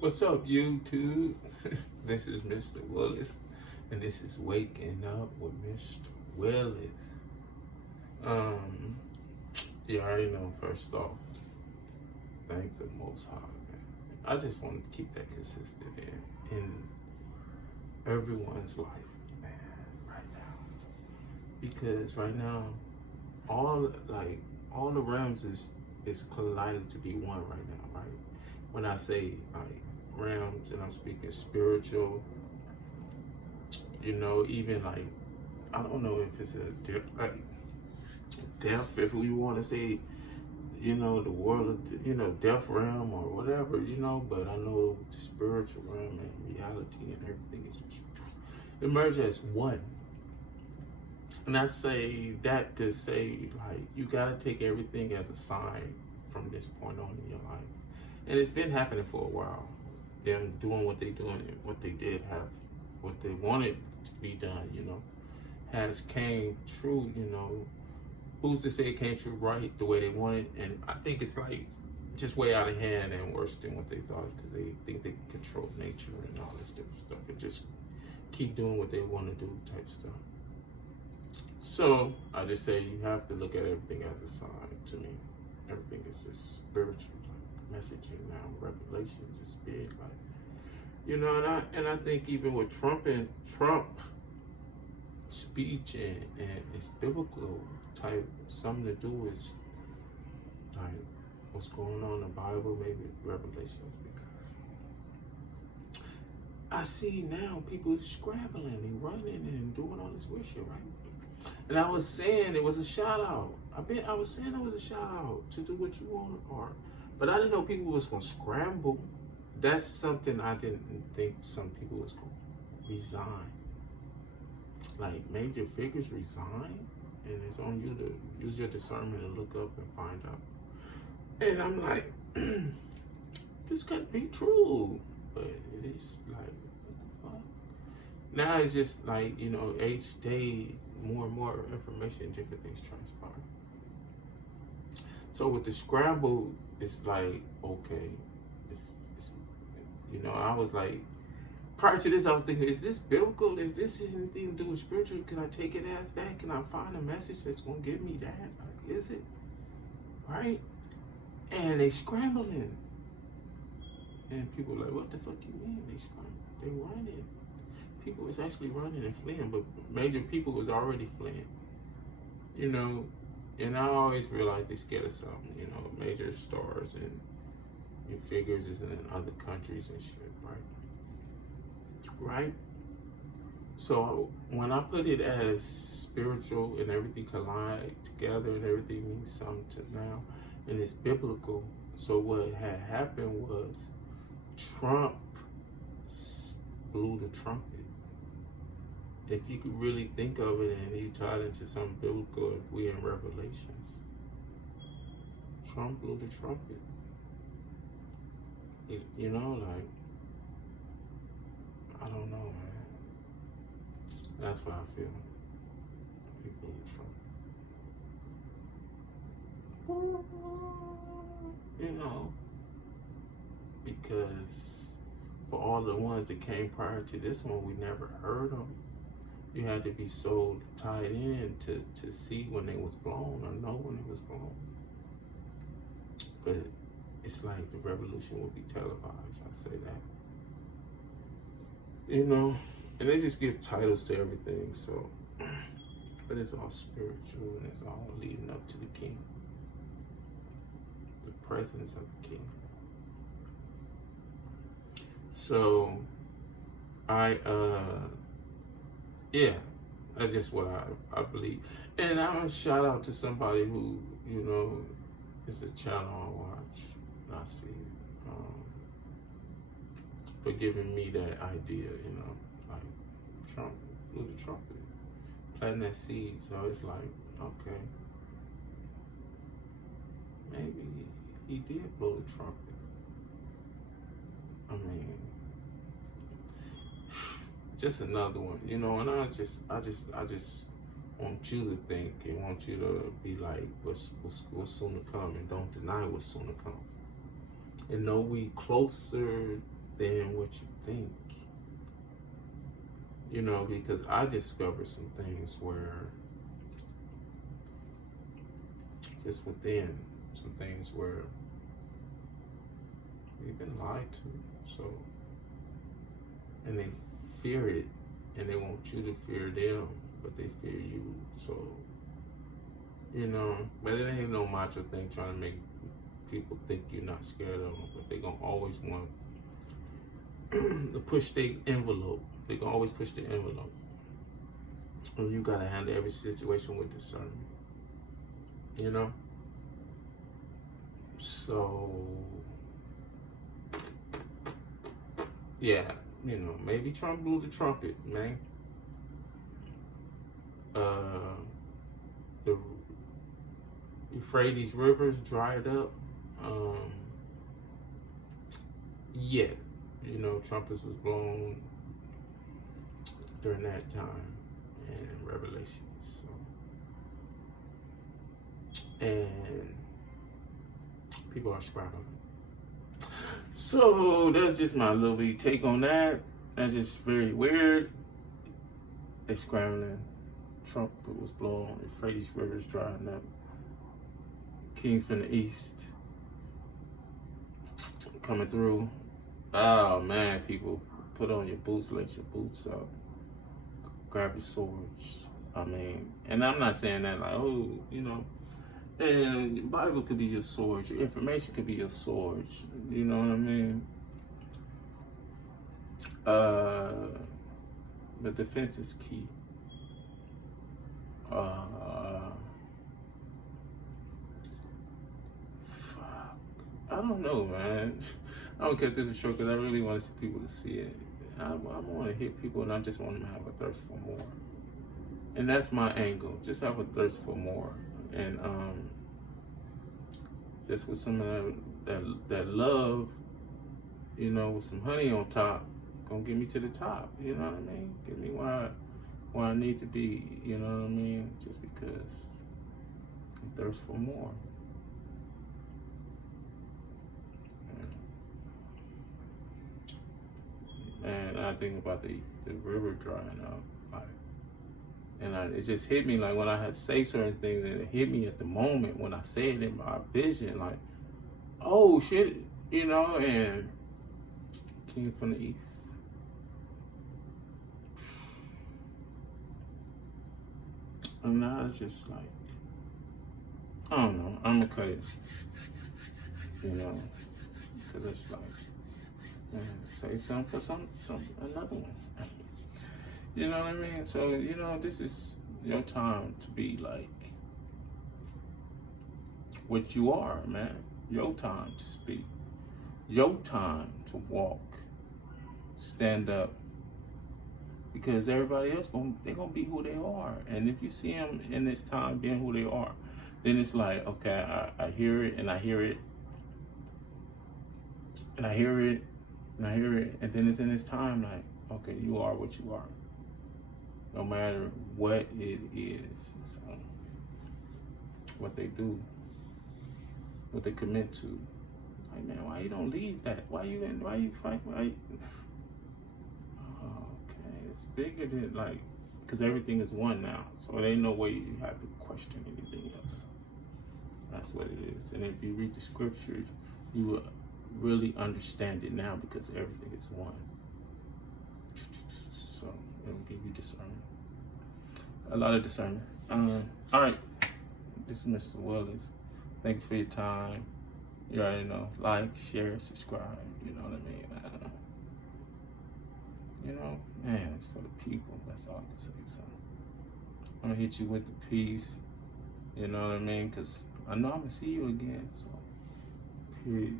What's up, YouTube? This is Mr. Willis, and this is Waking Up with Mr. Willis. Um, you already know, first off, thank the Most High, man. I just want to keep that consistent in everyone's life, man, right now. Because right now, all the realms is collided to be one right now, right? When I say like realms, and I'm speaking spiritual, even like, I don't know if it's like death, if we want to say, the world of, death realm or whatever, but I know the spiritual realm and reality and everything is just emerge as one. And I say that to say, like, you gotta take everything as a sign from this point on in your life. And it's been happening for a while. Them doing what they doing and what they did have, what they wanted to be done, has came true, Who's to say it came true right the way they wanted? And I think it's like just way out of hand and worse than what they thought, because they think they can control nature and all this different stuff and just keep doing what they want to do type stuff. So I just say you have to look at everything as a sign to me. Everything is just spiritual, like messaging now, revelations is big, like, and I think even with Trump speech and it's biblical type, something to do with like what's going on in the Bible, maybe Revelations, because I see now people scrambling and running and doing all this weird shit, right? And I was saying it was a shout out. I was saying it was a shout out to do what you want, but I didn't know people was gonna scramble. That's something I didn't think some people was gonna resign. Like major figures resign, and it's on you to use your discernment and look up and find out. And I'm like, this can't be true, but it is. Like, what the fuck? Now it's just like, each day more and more information, different things transpire. So with the scramble, it's like, okay, it's I was like, prior to this, I was thinking, is this biblical? Is this anything to do with spiritual? Can I take it as that? Can I find a message that's going to give me that? Like, is it? Right? And they scrambling. And people are like, what the fuck you mean? They running. People was actually running and fleeing, but major people was already fleeing. And I always realized they scared of something, major stars and figures is in other countries and shit, right? So when I put it as spiritual and everything collide together and everything means something to now, and it's biblical. So what had happened was Trump blew the trumpet. If you could really think of it and you tie it into something biblical, if we in Revelations, Trump blew the trumpet. Like, I don't know, man. That's what I feel. He blew the trumpet. Because for all the ones that came prior to this one, we never heard them. You had to be so tied in to see when they was blown or know when it was blown. But it's like the revolution will be televised. I say that. And they just give titles to everything. So, but it's all spiritual and it's all leading up to the king, the presence of the king. So, that's just what I believe. And I'm gonna shout out to somebody who, is a channel I watch, and I see, for giving me that idea, like Trump blew the trumpet, planting that seed. So it's like, okay, maybe he did blow the trumpet. I mean, just another one, and I just want you to think and want you to be like, what's soon to come, and don't deny what's soon to come. And know we closer than what you think. You know, because I discovered some things where, just within, some things where we've been lied to. So, and they fear it, and they want you to fear them, but they fear you. So, you know, but it ain't no macho thing trying to make people think you're not scared of them, but they gonna always want to push the envelope. They gonna always push the envelope. And you gotta handle every situation with discernment. You know? So, yeah, you know, maybe Trump blew the trumpet, man. The Euphrates rivers dried up. Yeah, you know, trumpets was blown during that time in Revelations. So, and people are scrambling. So that's just my little bit take on that. That's just very weird. They scrambling. Trumpet was blown. Euphrates rivers drying up. Kings from the east coming through. Oh man, people, put on your boots, lace your boots up, grab your swords. I mean, and I'm not saying that like, oh, you know, and the Bible could be your swords, your information could be your swords. You know what I mean? But defense is key. I don't know, man. I don't care if this is short because I really want to see people to see it. I want to hit people, and I just want them to have a thirst for more. And that's my angle. Just have a thirst for more. And just with some of that love, you know, with some honey on top, gonna get me to the top. You know what I mean? Get me where I need to be. You know what I mean? Just because I thirst for more. And I think about the river drying up, like, and it just hit me like when I had to say certain things, and it hit me at the moment when I said it in my vision, like, oh shit, you know, and Kings from the East. And now it's just like, I don't know, I'm gonna cut it, you know, because it's like, man, save some for another one. You know what I mean? So, you know, this is your time to be like what you are, man. Your time to speak. Your time to walk. Stand up. Because everybody else, they're going to be who they are. And if you see them in this time being who they are, then it's like, okay, I hear it, and I hear it, and I hear it, and I hear it, and then it's in this time like, okay, you are what you are. No matter what it is, so what they do, what they commit to. Like, man, why you don't leave that? Why you fight? Okay, it's bigger than like, because everything is one now. So there ain't no way you have to question anything else. That's what it is. And if you read the scriptures, you will really understand it now because everything is one. So it'll give you discernment. A lot of discernment. All right. This is Mr. Willis. Thank you for your time. You already know. Like, share, subscribe. You know what I mean? You know, man, it's for the people. That's all I can say. So I'm gonna hit you with the peace. You know what I mean? Because I know I'm gonna see you again. So peace.